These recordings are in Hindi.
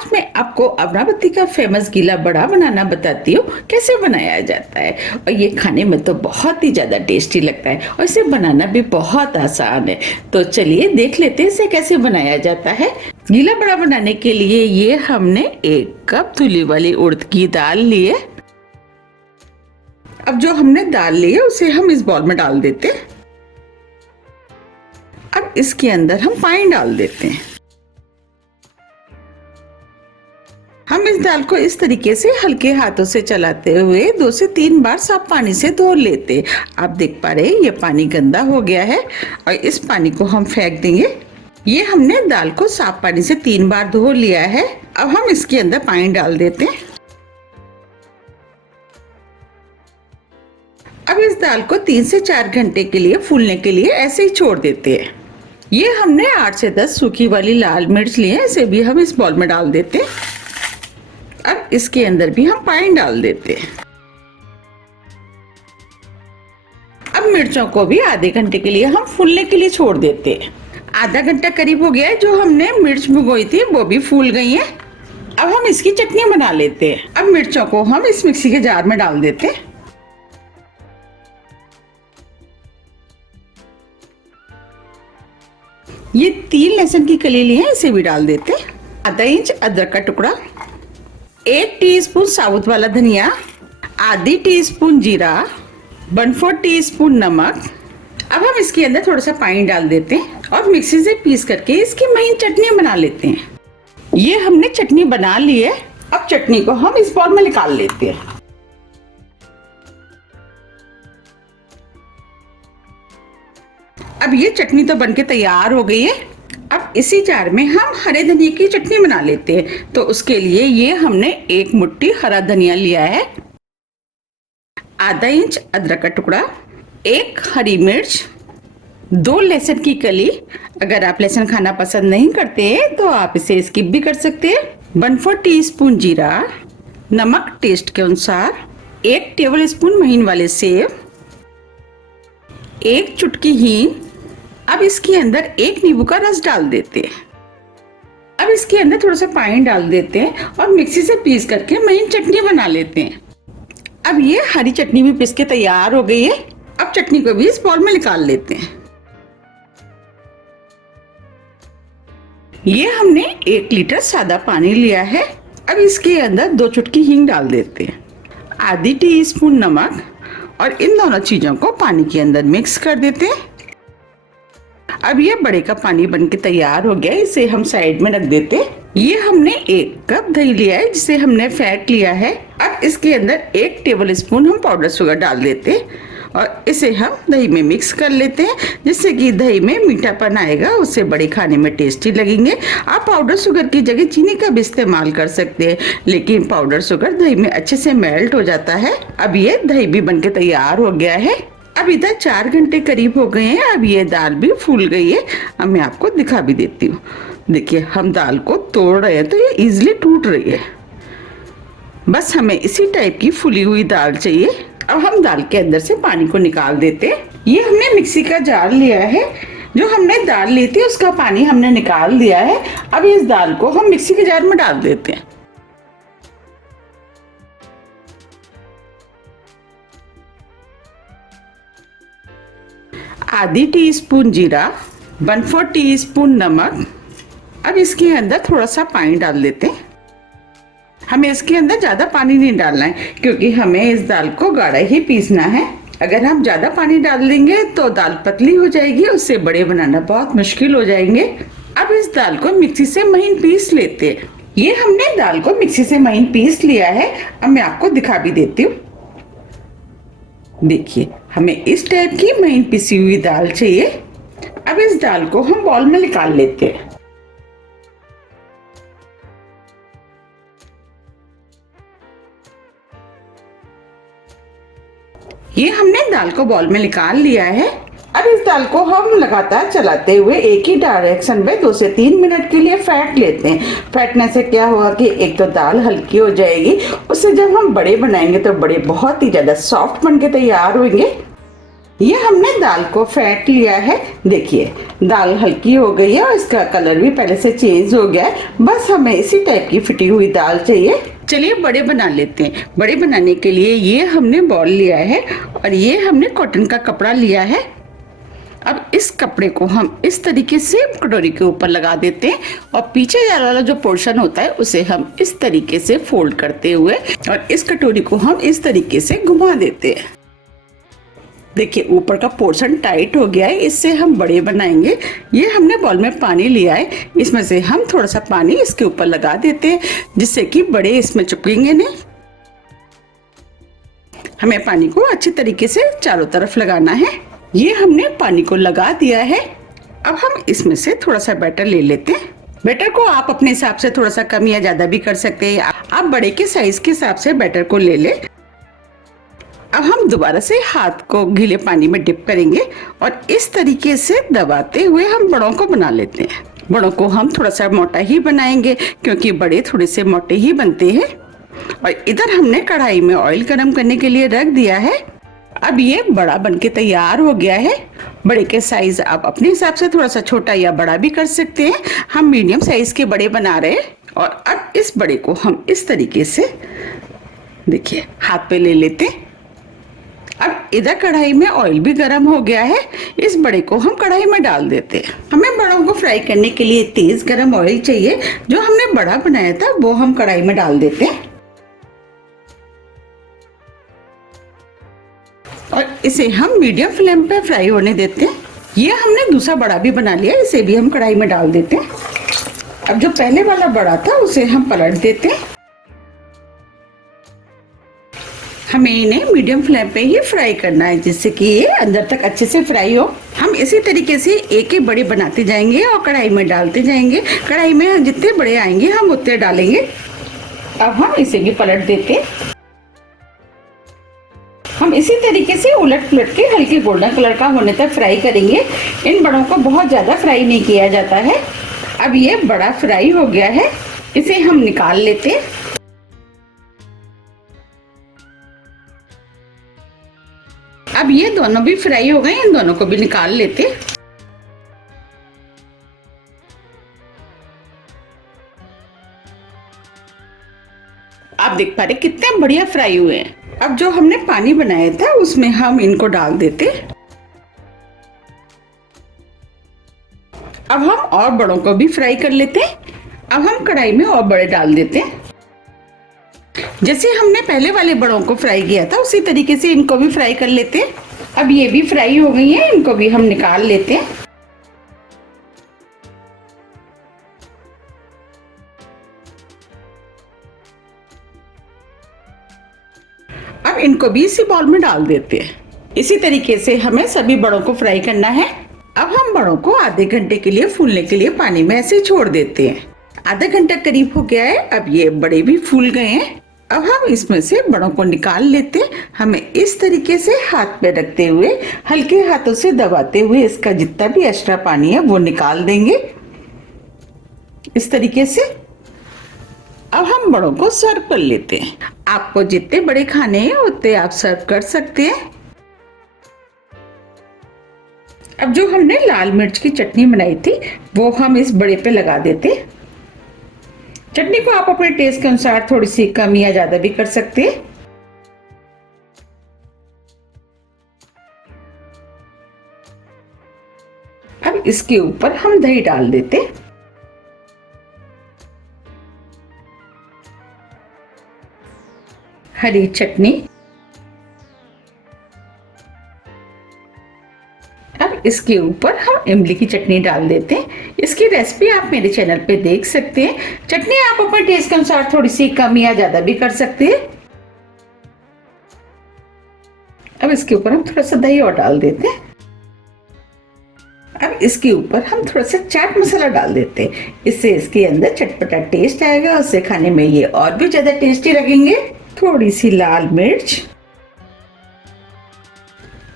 आज मैं आपको अमरावती का फेमस गीला बड़ा बनाना बताती हूँ कैसे बनाया जाता है। और ये खाने में तो बहुत ही ज्यादा टेस्टी लगता है और इसे बनाना भी बहुत आसान है। तो चलिए देख लेते हैं इसे कैसे बनाया जाता है। गीला बड़ा बनाने के लिए ये हमने 1 कप धुली वाली उड़द की दाल ली है। अब जो हमने दाल ली है उसे हम इस बाउल में डाल देते हैं। अब इसके अंदर हम पानी डाल देते हैं। हम इस दाल को इस तरीके से हल्के हाथों से चलाते हुए 2 से 3 बार साफ पानी से धो लेते हैं। आप देख पा रहे हैं ये पानी गंदा हो गया है और इस पानी को हम फेंक देंगे। ये हमने दाल को साफ पानी से 3 बार धो लिया है। अब हम इसके अंदर पानी डाल देते हैं। अब इस दाल को 3 से 4 घंटे के लिए फूलने के लिए ऐसे ही छोड़ देते हैं। ये हमने 8 से 10 सूखी वाली लाल मिर्च ली है, इसे भी हम इस बाउल में डाल देते हैं। अब इसके अंदर भी हम पानी डाल देते हैं। अब मिर्चों को भी आधे घंटे के लिए हम फूलने के लिए छोड़ देते हैं। आधा घंटा करीब हो गया है। जो हमने मिर्च भिगोई थी वो भी फूल गई है। अब हम इसकी चटनी बना लेते हैं। अब मिर्चों को हम इस मिक्सी के जार में डाल देते हैं। ये 3 लहसुन की कली ली है, इसे भी डाल देते हैं। आधा इंच अदरक का टुकड़ा, 1 टीस्पून साबुत वाला धनिया, आधी टीस्पून जीरा, 1/4 टीस्पून नमक। अब हम इसके अंदर थोड़ा सा पानी डाल देते हैं और मिक्सी से पीस करके इसकी महीन चटनी बना लेते हैं। ये हमने चटनी बना ली है। अब चटनी को हम इस बाउल में निकाल लेते हैं। अब ये चटनी तो बनके तैयार हो गई है। अब इसी जार में हम हरे धनिया की चटनी बना लेते हैं। तो उसके लिए ये हमने 1 मुट्ठी हरा धनिया लिया है, आधा इंच अदरक का टुकड़ा, 1 हरी मिर्च, 2 लहसुन की कली। अगर आप लहसुन खाना पसंद नहीं करते हैं तो आप इसे स्किप भी कर सकते हैं। 1/4 टीस्पून जीरा, नमक टेस्ट के अनुसार, 1 टेबल स्पून महीन वाले सेव, 1 चुटकी हींग। अब इसके अंदर 1 नींबू का रस डाल देते हैं। अब इसके अंदर थोड़ा सा पानी डाल देते हैं और मिक्सी से पीस करके महीन चटनी बना लेते हैं। अब ये हरी चटनी भी पीस के तैयार हो गई है। अब चटनी को भी इस बाउल में निकाल लेते हैं। ये हमने 1 लीटर सादा पानी लिया है। अब इसके अंदर 2 चुटकी हींग डाल देते हैं, आधी टीस्पून नमक, और इन दोनों चीजों को पानी के अंदर मिक्स कर देते हैं। अब ये बड़े का पानी बनके तैयार हो गया, इसे हम साइड में रख देते हैं। ये हमने 1 कप दही लिया है जिसे हमने फैट लिया है। अब इसके अंदर 1 टेबल स्पून हम पाउडर शुगर डाल देते हैं और इसे हम दही में मिक्स कर लेते हैं, जिससे कि दही में मीठापन आएगा, उससे बड़े खाने में टेस्टी लगेंगे। आप पाउडर शुगर की जगह चीनी का भी इस्तेमाल कर सकते हैं, लेकिन पाउडर शुगर दही में अच्छे से मेल्ट हो जाता है। अब ये दही भी बनके तैयार हो गया है। अब इधर 4 घंटे करीब हो गए हैं। अब ये दाल भी फूल गई है। अब मैं आपको दिखा भी देती हूँ। देखिए हम दाल को तोड़ रहे हैं तो ये इजिली टूट रही है। बस हमें इसी टाइप की फूली हुई दाल चाहिए। अब हम दाल के अंदर से पानी को निकाल देते हैं। ये हमने मिक्सी का जार लिया है। जो हमने दाल ली थी उसका पानी हमने निकाल दिया है। अब इस दाल को हम मिक्सी के जार में डाल देते हैं। आधी टीस्पून जीरा, 1/4 टीस्पून नमक। अब इसके अंदर थोड़ा सा पानी डाल देते हैं। हमें इसके अंदर ज्यादा पानी नहीं डालना है क्योंकि हमें इस दाल को गाढ़ा ही पीसना है। अगर हम ज्यादा पानी डाल देंगे तो दाल पतली हो जाएगी, उससे बड़े बनाना बहुत मुश्किल हो जाएंगे। अब इस दाल को मिक्सी से महीन पीस लेते हैं। ये हमने दाल को मिक्सी से महीन पीस लिया है। अब मैं आपको दिखा भी देती हूँ। देखिए हमें इस टाइप की महीन पिसी हुई दाल चाहिए। अब इस दाल को हम बाउल में निकाल लेते हैं। ये हमने दाल को बाउल में निकाल लिया है। अब इस दाल को हम लगातार चलाते हुए एक ही डायरेक्शन में 2 से 3 मिनट के लिए फैट लेते हैं। फैटने से क्या होगा कि एक तो दाल हल्की हो जाएगी, उससे जब हम बड़े बनाएंगे तो बड़े बहुत ही ज्यादा सॉफ्ट बनके तैयार होंगे। ये हमने दाल को फेंट लिया है। देखिए दाल हल्की हो गई है और इसका कलर भी पहले से चेंज हो गया है। बस हमें इसी टाइप की फिटी हुई दाल चाहिए। चलिए बड़े बना लेते हैं। बड़े बनाने के लिए ये हमने बॉल लिया है और ये हमने कॉटन का कपड़ा लिया है। अब इस कपड़े को हम इस तरीके से कटोरी के ऊपर लगा देते हैं और पीछे वाला जो पोर्शन होता है उसे हम इस तरीके से फोल्ड करते हुए और इस कटोरी को हम इस तरीके से घुमा देते हैं। देखिए ऊपर का पोर्शन टाइट हो गया है, इससे हम बड़े बनाएंगे। ये हमने बॉल में पानी लिया है, इसमें से हम थोड़ा सा पानी इसके ऊपर लगा देते हैं जिससे कि बड़े इसमें चिपकेंगे नहीं। हमें पानी को अच्छी तरीके से चारों तरफ लगाना है। ये हमने पानी को लगा दिया है। अब हम इसमें से थोड़ा सा बैटर ले लेते हैं। बैटर को आप अपने हिसाब से थोड़ा सा कम या ज्यादा भी कर सकते हैं। आप बड़े के साइज के हिसाब से बैटर को ले ले। अब हम दोबारा से हाथ को गीले पानी में डिप करेंगे और इस तरीके से दबाते हुए हम बड़ों को बना लेते हैं। बड़ों को हम थोड़ा सा मोटा ही बनाएंगे क्योंकि बड़े थोड़े से मोटे ही बनते हैं। और इधर हमने कढ़ाई में ऑयल गरम करने के लिए रख दिया है। अब ये बड़ा बनके तैयार हो गया है। बड़े के साइज आप अपने हिसाब से थोड़ा सा छोटा या बड़ा भी कर सकते हैं। हम मीडियम साइज के बड़े बना रहे हैं। और अब इस बड़े को हम इस तरीके से देखिए हाथ पे ले लेते हैं। अब इधर कढ़ाई में ऑयल भी गर्म हो गया है। इस बड़े को हम कढ़ाई में डाल देते हैं। हमें बड़ों को फ्राई करने के लिए तेज गर्म ऑयल चाहिए। जो हमने बड़ा बनाया था वो हम कढ़ाई में डाल देते हैं और इसे हम मीडियम फ्लेम पे फ्राई होने देते हैं। ये हमने दूसरा बड़ा भी बना लिया, इसे भी हम कढ़ाई में डाल देते हैं। अब जो पहले वाला बड़ा था उसे हम पलट देते हैं। हमें इन्हें मीडियम फ्लेम पे ही फ्राई करना है जिससे कि ये अंदर तक अच्छे से फ्राई हो। हम इसी तरीके से एक एक बड़े बनाते जाएंगे और कढ़ाई में डालते जाएंगे। कढ़ाई में जितने बड़े आएंगे हम उतने डालेंगे। अब हम इसे भी पलट देते हैं। हम इसी तरीके से उलट पुलट के हल्के गोल्डन कलर का होने तक फ्राई करेंगे। इन बड़ों को बहुत ज्यादा फ्राई नहीं किया जाता है। अब ये बड़ा फ्राई हो गया है, इसे हम निकाल लेते हैं। अब ये दोनों भी फ्राई हो गए, इन दोनों को भी निकाल लेते हैं। आप देख पा रहे कितने बढ़िया फ्राई हुए हैं। अब जो हमने पानी बनाया था उसमें हम इनको डाल देते। अब हम और बड़ों को भी फ्राई कर लेते हैं। अब हम कढ़ाई में और बड़े डाल देते हैं। जैसे हमने पहले वाले बड़ों को फ्राई किया था उसी तरीके से इनको भी फ्राई कर लेते हैं। अब ये भी फ्राई हो गई हैं, इनको भी हम निकाल लेते हैं। अब इनको भी इसी बाउल में डाल देते हैं। इसी तरीके से हमें सभी बड़ों को फ्राई करना है। अब हम बड़ों को आधे घंटे के लिए फूलने के लिए पानी में ऐसे छोड़ देते हैं। आधा घंटा करीब हो गया है। अब ये बड़े भी फूल गए हैं। अब हम इसमें से बड़ों को निकाल लेते हैं। हमें इस तरीके से हाथ पे रखते हुए हल्के हाथों से दबाते हुए इसका जितना भी एक्स्ट्रा पानी है वो निकाल देंगे इस तरीके से। अब हम बड़ों को सर्व कर लेते हैं। आपको जितने बड़े खाने हैं उतने आप सर्व कर सकते हैं। अब जो हमने लाल मिर्च की चटनी बनाई थी वो हम इस बड़े पे लगा देते हैं। चटनी को आप अपने टेस्ट के अनुसार थोड़ी सी कम या ज्यादा भी कर सकते हैं। अब इसके ऊपर हम दही डाल देते हैं। हरी चटनी। अब इसके ऊपर हम इमली की चटनी डाल देते हैं। इसकी रेसिपी आप मेरे चैनल पे देख सकते हैं। चटनी आप अपने टेस्ट के अनुसार थोड़ी सी कम या ज्यादा भी कर सकते हैं। अब इसके ऊपर हम थोड़ा सा दही और डाल देते हैं। अब इसके ऊपर हम थोड़ा सा चाट मसाला डाल देते हैं। इससे इसके अंदर चटपटा टेस्ट आएगा, उससे खाने में ये और भी ज्यादा टेस्टी लगेंगे। थोड़ी सी लाल मिर्च।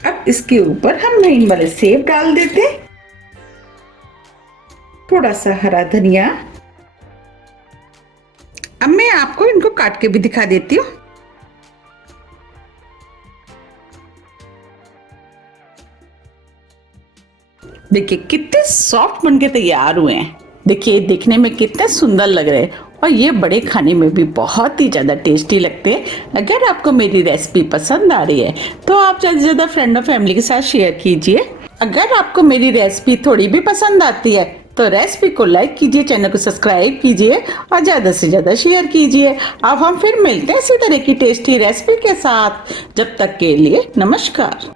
अब इसके ऊपर हम ग्रीन वाले सेब डाल देते, थोड़ा सा हरा धनिया। अब मैं आपको इनको काट के भी दिखा देती हूँ। देखिए कितने सॉफ्ट बनके तैयार हुए हैं। देखिए देखने में कितने सुंदर लग रहे हैं और ये बड़े खाने में भी बहुत ही ज़्यादा टेस्टी लगते हैं। अगर आपको मेरी रेसिपी पसंद आ रही है तो आप ज़्यादा से ज़्यादा फ्रेंड और फैमिली के साथ शेयर कीजिए। अगर आपको मेरी रेसिपी थोड़ी भी पसंद आती है तो रेसिपी को लाइक कीजिए, चैनल को सब्सक्राइब कीजिए और ज़्यादा से ज़्यादा शेयर कीजिए। अब हम फिर मिलते हैं इसी तरह की टेस्टी रेसिपी के साथ। जब तक के लिए नमस्कार।